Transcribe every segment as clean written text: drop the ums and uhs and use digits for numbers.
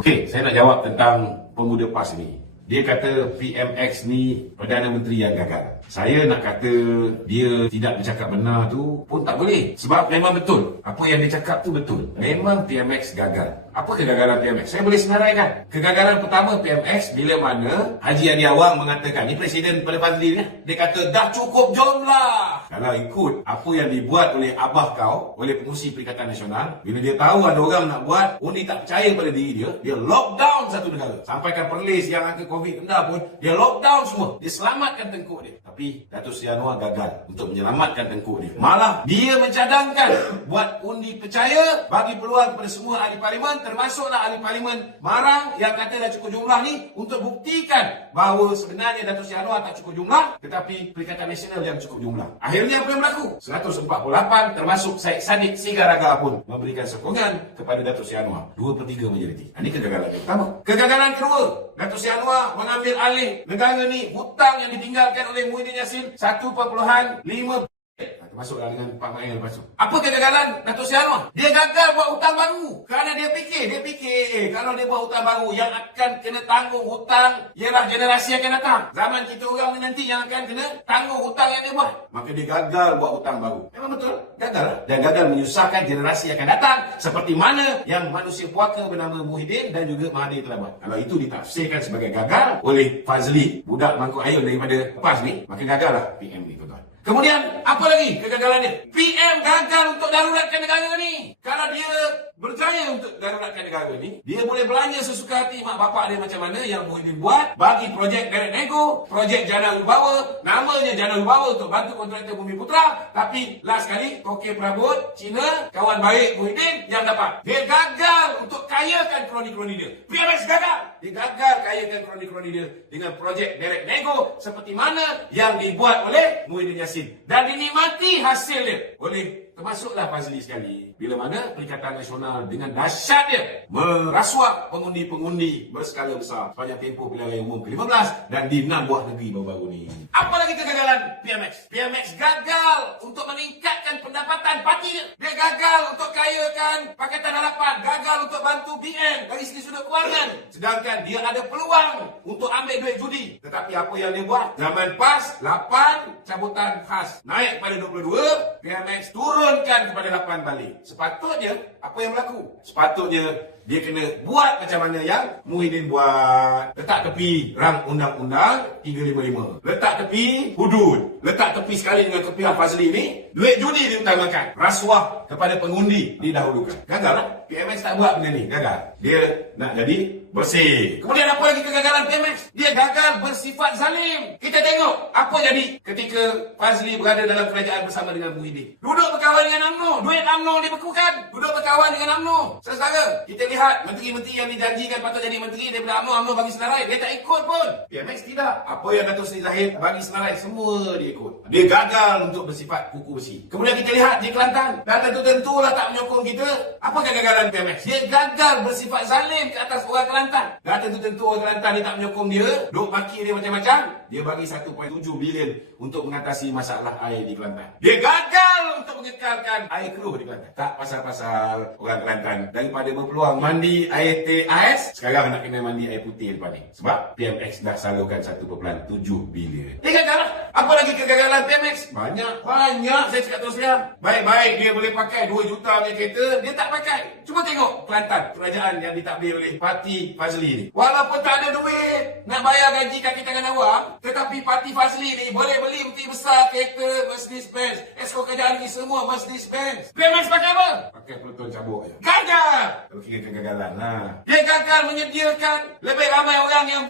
Okey, saya nak jawab tentang pemuda PAS ni. Dia kata PMX ni Perdana Menteri yang gagal. Saya nak kata dia tidak bercakap benar tu pun tak boleh. Sebab memang betul. Apa yang dia cakap tu betul. Memang PMX gagal. Apa kegagalan PMX? Saya boleh senaraikan. Kegagalan pertama PMX bila mana Haji Adi Awang mengatakan, ni Presiden pada Fazli ni, dia kata dah cukup jomlah. Kalau ikut apa yang dibuat oleh abah kau, oleh pengurusi Perikatan Nasional, bila dia tahu ada orang nak buat, undi tak percaya pada diri dia lockdown satu negara. Sampaikan Perlis yang angka COVID rendah pun, dia lockdown semua. Dia selamatkan tengkuk dia. Tapi Datuk Seri Anwar gagal untuk menyelamatkan tengkuk dia. Malah dia mencadangkan buat undi percaya, bagi peluang kepada semua ahli parlimen, termasuklah ahli parlimen Marang yang kata dah cukup jumlah ni, untuk buktikan bahawa sebenarnya Datuk Seri Anwar tak cukup jumlah, tetapi Perikatan Nasional yang cukup jumlah. Akhirnya apa yang berlaku? 148 termasuk Syed Saddiq Sigaraga pun memberikan sokongan kepada Datuk Seri Anwar. 2/3 majoriti. Ini kegagalan yang pertama. Kegagalan kedua, Datuk Seri Anwar mengambil alih negara ni, hutang yang ditinggalkan oleh Muhyiddin Yassin 1.5, termasuklah dengan Pak Mail lepas tu. Apa kegagalan Datuk Seri Anwar? Dia gagal buat hutang baru. Kerana dia fikir kalau dia buat hutang baru, yang akan kena tanggung hutang ialah generasi yang akan datang. Zaman kita orang ni nanti yang akan kena tanggung hutang yang dia buat. Maka dia gagal buat hutang baru. Memang betul, gagal. Dan gagal menyusahkan generasi yang akan datang, seperti mana yang manusia puaka bernama Muhyiddin dan juga Mahathir telah buat. Kalau itu ditafsirkan sebagai gagal oleh Fazli, budak mangkuk ayun daripada PAS ni, maka gagallah PM ni, tuan-tuan. Kemudian, apa lagi kegagalan dia? PM gagal untuk daruratkan negara ni. Kalau dia berjaya untuk daruratkan negara ni, dia boleh belanja sesuka hati mak bapak dia macam mana yang Muhyiddin buat, bagi projek direct nego, projek Jana Wibawa, namanya Jana Wibawa untuk bantu kontraktor Bumi Putra, tapi last kali Kokey Prabot, Cina, kawan baik Muhyiddin yang dapat. Dia gagal untuk kayakan kroni-kroni dia. PMX gagal. Dia gagal kayakan kroni-kroni dia dengan projek direct nego seperti mana yang dibuat oleh Muhyiddin Yassin, dan dinikmati hasil dia oleh termasuklah Fazli sekali, bila mana Perikatan Nasional dengan dahsyat dia merasuah pengundi-pengundi berskala besar sepanjang tempoh pilihan raya umum ke-15 dan di 6 buah negeri baru-baru ni. Apa lagi kegagalan PMX? PMX gagal untuk meningkatkan pendapatan parti dia. Dia gagal untuk kayakan Pakatan Harapan, gagal untuk bantu BN dari segi sudut kewangan. Sedangkan dia ada peluang untuk ambil duit judi. Tetapi apa yang dia buat? Zaman PAS, 8 cabutan khas naik pada 22, PMX turunkan kepada 8 balik. Sepatutnya, apa yang berlaku? Sepatutnya, dia kena buat macam mana yang Muhyiddin buat. Letak tepi rang undang-undang 355. Letak tepi hudud. Letak tepi sekali dengan kepiah Fazli ni, duit judi diutamakan. Rasuah kepada pengundi didahulukan. Gagal lah. PMX tak buat benda ni. Gagal. Dia nak jadi bersih. Kemudian apa lagi kegagalan PMX? Dia gagal bersifat zalim. Kita tengok apa jadi ketika Fazli berada dalam kerajaan bersama dengan Muhyiddin. Duduk berkawan dengan UMNO. Duit UMNO dibekukan. Duduk berkawan dengan UMNO. Saudara, kita lihat menteri-menteri yang dijanjikan patut jadi menteri daripada UMNO bagi senarai. Dia tak ikut pun. PMX tidak. Apa yang Datuk Seri Zahid bagi senarai, semua dia ikut. Dia gagal untuk bersifat kuku besi. Kemudian kita lihat di Kelantan. Dan tentu-tentulah tak menyokong kita. Apa kegagalan PMX? Dia gagal bersifat zalim ke atas orang Kelantan. Dan tentu-tentu orang Kelantan dia tak menyokong dia. Duk maki dia macam-macam. Dia bagi 1.7 bilion untuk mengatasi masalah air di Kelantan. Dia gagal untuk mengekalkan air keruh di Kelantan. Tak pasal-pasal orang Kelantan daripada berpeluang mandi air TAS, sekarang nak kena mandi air putih depan ni. Sebab PMX dah salurkan 1.7 bilion. Dia gagal. Apa lagi kegagalan PMX? Banyak. Saya cakap terus terang. Baik-baik dia boleh pakai 2 juta punya kereta, dia tak pakai. Cuma tengok Kelantan, kerajaan yang ditadbir oleh parti Fazli ni. Walaupun tak ada duit nak bayar gaji kaki tangan awam, tetapi parti Fazli ni boleh beli menteri besar kereta Mercedes-Benz. Esko kerajaan ni semua Mercedes-Benz. PMX pakai apa? Pakai peloton cabuk je. Gagal! Kalau kira kegagalan lah. Dia gagal menyediakan lebih ramai orang yang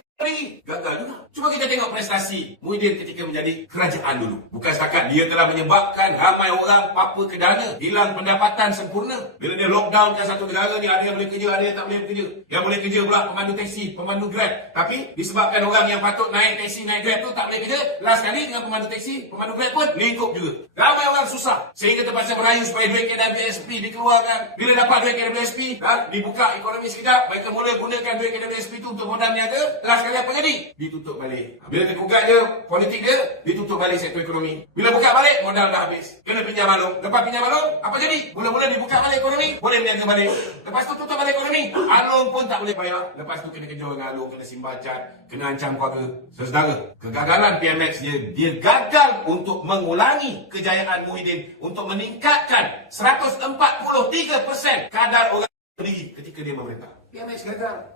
gagal juga. Cuma kita tengok prestasi Muhyiddin ketika menjadi kerajaan dulu. Bukan setakat dia telah menyebabkan ramai orang papa ke dana, hilang pendapatan sempurna. Bila dia lockdownkan satu negara ni, ada yang boleh kerja, ada yang tak boleh kerja. Yang boleh kerja pula pemandu taksi, pemandu Grab. Tapi disebabkan orang yang patut naik taksi, naik Grab tu tak boleh kerja, last kali dengan pemandu taksi, pemandu Grab pun lingkup juga. Ramai orang susah sehingga terpaksa merayu supaya duit KWSP dikeluarkan. Bila dapat duit KWSP dan dibuka ekonomi sekejap, mereka mula gunakan duit KWSP tu untuk modal niaga. Last sekali apa jadi? Ditutup balik. Bila tergugat je politik dia, ditutup balik sektor ekonomi. Bila buka balik, modal dah habis. Kena pinjam malung. Lepas pinjam malung, apa jadi? Mula-mula dibuka balik ekonomi, boleh berniaga balik. Lepas tu tutup balik ekonomi, Along pun tak boleh bayar. Lepas tu kena kejar dengan Along, kena simbal cat, kena ancam keluarga. Saudara, kegagalan PMX dia gagal untuk mengulangi kejayaan Muhyiddin, untuk meningkatkan 143% kadar orang berdiri ketika dia memerintah. PMX gagal.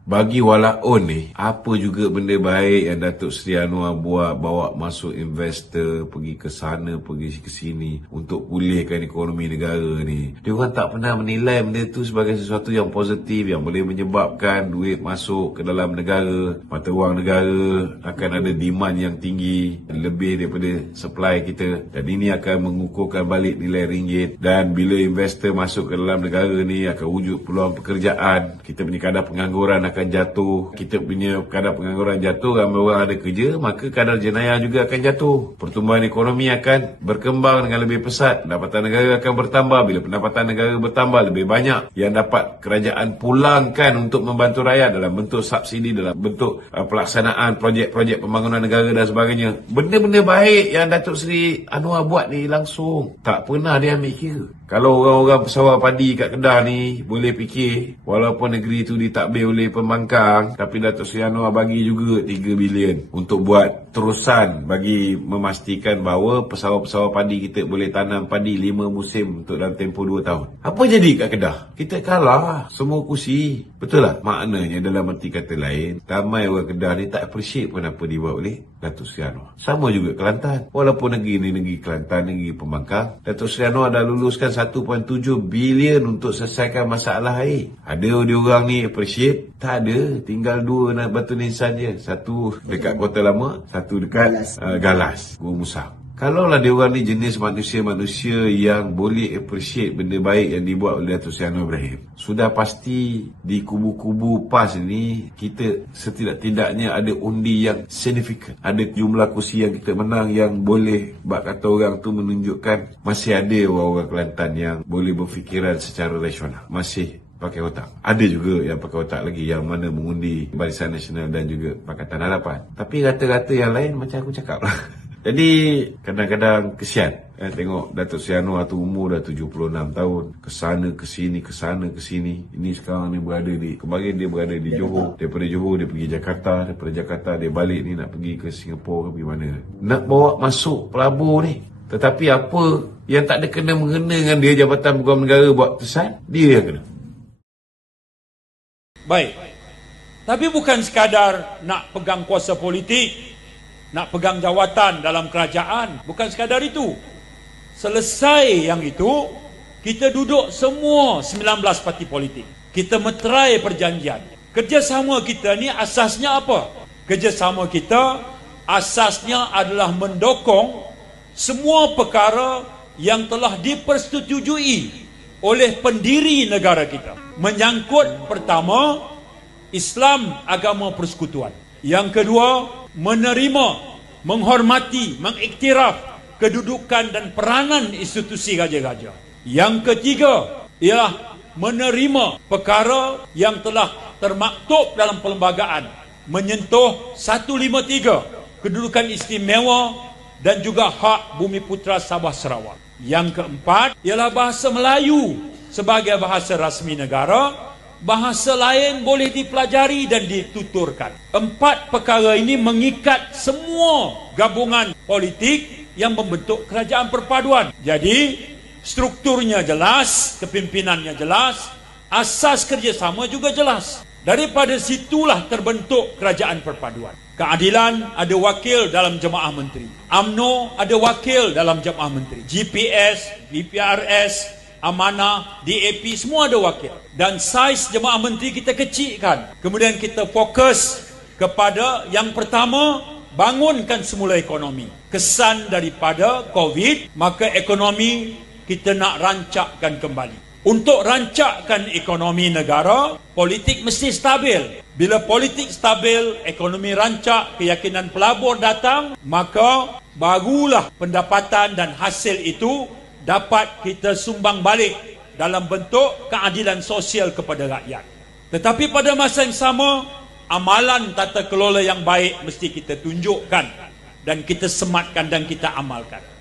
Bagi Walaun ni, apa juga benda baik yang Datuk Seri Anwar buat, bawa masuk investor, pergi ke sana, pergi ke sini untuk pulihkan ekonomi negara ni. Dia orang tak pernah menilai benda tu sebagai sesuatu yang positif, yang boleh menyebabkan duit masuk ke dalam negara, mata wang negara akan ada demand yang tinggi, lebih daripada supply kita, dan ini akan mengukuhkan balik nilai ringgit. Dan bila investor masuk ke dalam negara ni, akan wujud peluang pekerjaan, kita punya kadar pengangguran akan jatuh. Kita punya kadar pengangguran jatuh, ramai orang ada kerja, maka kadar jenayah juga akan jatuh. Pertumbuhan ekonomi akan berkembang dengan lebih pesat. Pendapatan negara akan bertambah. Bila pendapatan negara bertambah, lebih banyak yang dapat kerajaan pulangkan untuk membantu rakyat dalam bentuk subsidi, dalam bentuk pelaksanaan projek-projek pembangunan negara dan sebagainya. Benda-benda baik yang Datuk Seri Anwar buat ni langsung tak pernah dia ambil kira. Kalau orang-orang pesawar padi kat Kedah ni boleh fikir, walaupun negeri tu ditadbir oleh pembangkang, tapi Datuk Seri Anwar bagi juga 3 bilion untuk buat terusan bagi memastikan bahawa pesawar-pesawar padi kita boleh tanam padi 5 musim untuk dalam tempoh 2 tahun. Apa jadi kat Kedah? Kita kalah semua kursi. Betul tak? Maknanya dalam arti kata lain, ramai orang Kedah ni tak appreciate pun apa dibuat oleh Datuk Seri Anwar. Sama juga Kelantan. Walaupun negeri ni negeri Kelantan, negeri pembangkang, Datuk Seri Anwar dah luluskan 1.7 bilion untuk selesaikan masalah air. Ada diorang ni appreciate? Tak ada. Tinggal 2 batu nisan je. Satu dekat Kota Lama, satu dekat Galas, Gua Musang. Kalaulah diorang ni jenis manusia-manusia yang boleh appreciate benda baik yang dibuat oleh Datuk Seri Anwar Ibrahim, sudah pasti di kubu-kubu PAS ni kita setidak-tidaknya ada undi yang signifikan. Ada jumlah kursi yang kita menang yang boleh, bak kata orang tu, menunjukkan masih ada orang-orang Kelantan yang boleh berfikiran secara rasional, masih pakai otak. Ada juga yang pakai otak lagi, yang mana mengundi Barisan Nasional dan juga Pakatan Harapan. Tapi rata-rata yang lain macam aku cakap lah. Jadi kadang-kadang kesian tengok Datuk Seri Anwar tu umur dah 76 tahun, kesana ke sini. Ini sekarang ni berada di, kemarin dia berada di Johor, daripada Johor dia pergi Jakarta, daripada Jakarta dia balik ni nak pergi ke Singapura ke pergi mana, nak bawa masuk pelabur ni. Tetapi apa yang tak ada kena-mengena dengan dia, Jabatan Peguam Negara buat kesan, dia yang kena. Baik. Tapi bukan sekadar nak pegang kuasa politik, nak pegang jawatan dalam kerajaan. Bukan sekadar itu. Selesai yang itu, kita duduk semua 19 parti politik. Kita meterai perjanjian. Kerjasama kita ni asasnya apa? Kerjasama kita asasnya adalah mendukung semua perkara yang telah dipersetujui oleh pendiri negara kita. Menyangkut pertama, Islam agama persekutuan. Yang kedua, menerima, menghormati, mengiktiraf kedudukan dan peranan institusi raja-raja. Yang ketiga ialah menerima perkara yang telah termaktub dalam perlembagaan, menyentuh 153 kedudukan istimewa dan juga hak Bumi Putera Sabah Sarawak. Yang keempat ialah bahasa Melayu sebagai bahasa rasmi negara. Bahasa lain boleh dipelajari dan dituturkan. 4 perkara ini mengikat semua gabungan politik yang membentuk kerajaan perpaduan. Jadi, strukturnya jelas, kepimpinannya jelas, asas kerjasama juga jelas. Daripada situlah terbentuk kerajaan perpaduan. Keadilan ada wakil dalam Jemaah Menteri. UMNO ada wakil dalam Jemaah Menteri. GPS, VPRS, Amanah, DAP, semua ada wakil. Dan saiz Jemaah Menteri kita kecilkan. Kemudian kita fokus kepada yang pertama, bangunkan semula ekonomi. Kesan daripada COVID, maka ekonomi kita nak rancakkan kembali. Untuk rancakkan ekonomi negara, politik mesti stabil. Bila politik stabil, ekonomi rancak, keyakinan pelabur datang, maka barulah pendapatan dan hasil itu dapat kita sumbang balik dalam bentuk keadilan sosial kepada rakyat. Tetapi pada masa yang sama, amalan tata kelola yang baik mesti kita tunjukkan dan kita sematkan dan kita amalkan.